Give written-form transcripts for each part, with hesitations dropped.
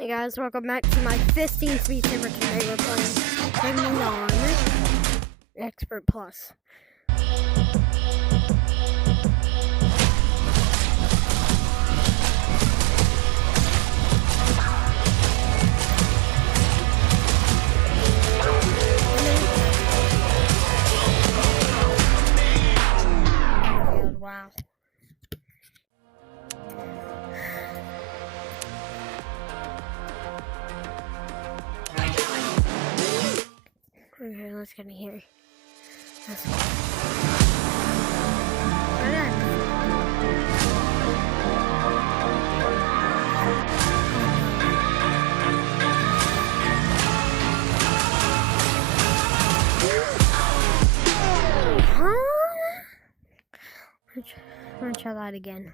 Hey guys, welcome back to my 15th speed server. Today we're playing Pignon Expert Plus. Wow. Okay, let's get in here. Let's go. I'm gonna try that again.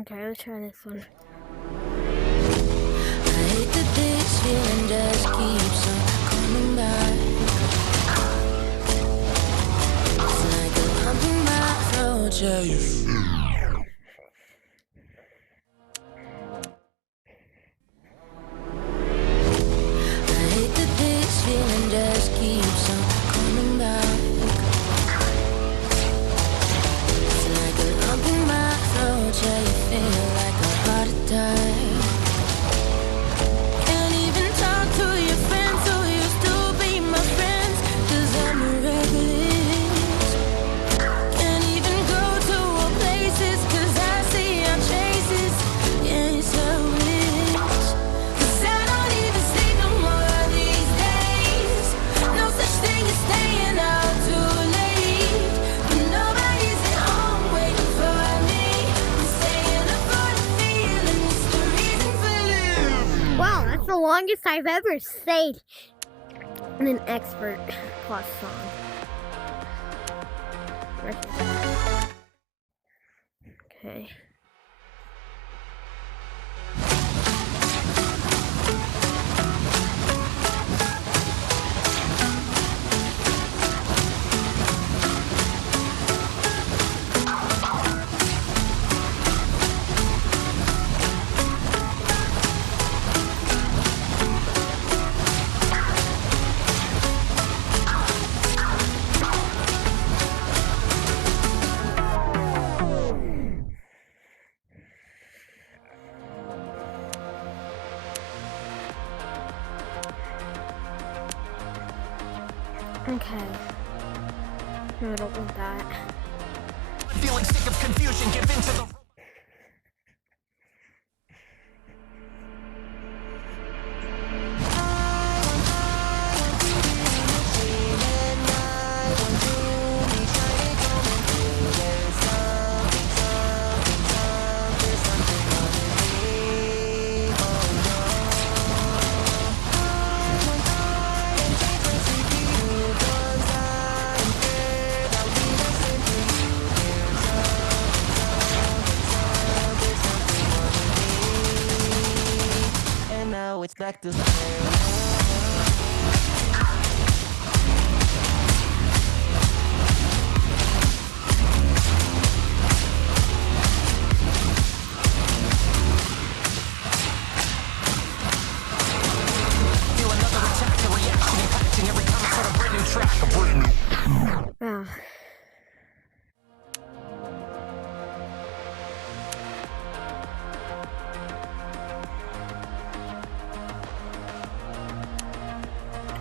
Okay, let's try this one. I hate that this feeling just keeps on coming back. It's like a lump in my throat, yeah. I hate that this feeling just keeps on coming back. It's like a lump in my throat, yeah. You feel like a heart attack. Can't even talk to your friends who used to be my friends, 'cause I'm a reckless. Can't even go to all places 'cause I see our traces. Yeah, it's so rich. 'Cause I don't even sleep no more these days. No such thing as staying out too late. But nobody's at home waiting for me. I'm staying up for the feeling. It's the reason for living. Wow, that's the longest I've ever stayed in an Expert Plus song. Okay. Okay. No, I don't want that. Feeling sick of confusion, give in to the... And now it's back to... Feel another attack, a reaction impacting every comment on a brand new track, a brand new... Wow.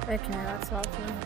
Okay, that's awesome.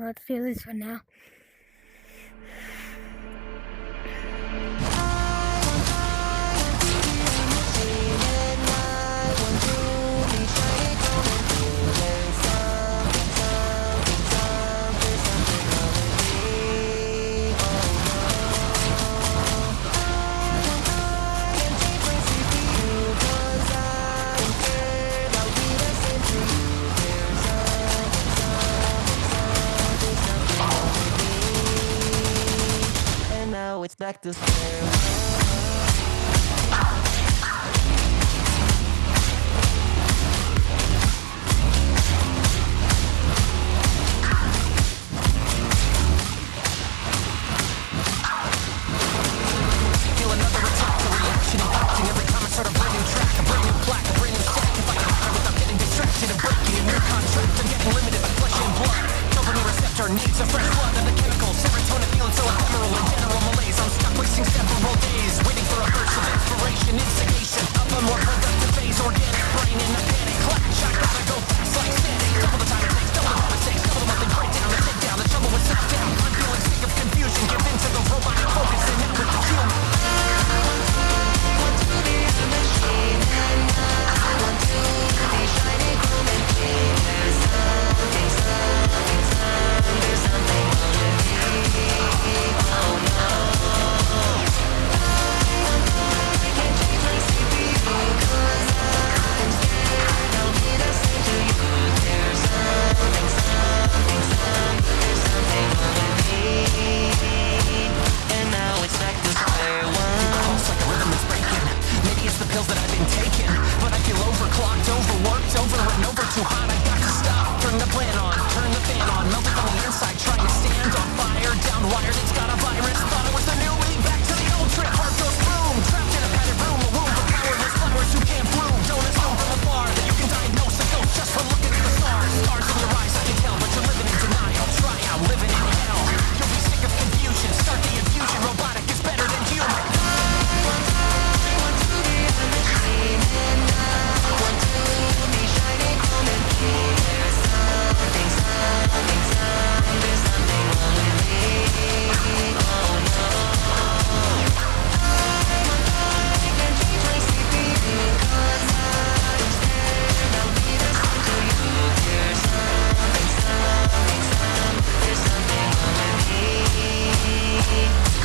So let's do this one now. And now it's back to square one. Feel another attack, a reaction impacting every comment, sort of brand new track, a brand new plaque, a brand new stack. If I can hide without getting distracted and breaking a new contract, I'm getting limited by flesh and blood. Dopamine receptor needs a fresh flood of the chemical serotonin, feeling so ephemeral in general malaise. I'm stuck wasting several days, waiting for a burst of inspiration, instigation of a more productive phase. Organic brain in a panic clutch. I gotta go fast like static. Double the time it takes, double the mistakes, double the monthly breakdown, the takedown, the trouble with self-doubt. I'm feeling sick of confusion, give in to the robotic focus, and now with the human. And now it's back to square one. Pulse like a rhythm that's breaking. Maybe it's the pills that I've been taking, but I feel overclocked, overworked, over and over too hot. I got to stop. Turn the plan on, turn the fan on, melting from the inside, trying to stand on fire. Down wired, it's got a virus. Thought it was the new me, back to the old trip. Heart goes boom, trapped in a padded room, a womb for powerless flowers who can't bloom. Don't assume from afar that you can diagnose a ghost just from looking at the stars. Stars in your eyes, I can tell, but you're living in denial. Try out living in hell. You'll be sick of confusion. Start the infusion. Robotic is better than human.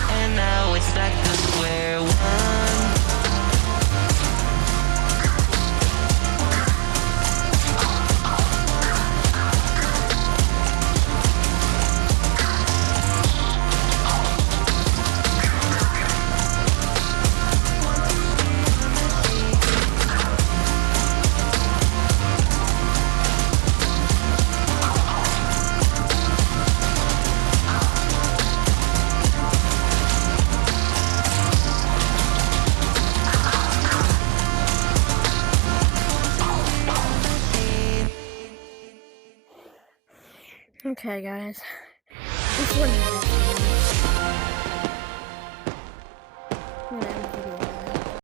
And now it's back to square one. Okay, guys. This one.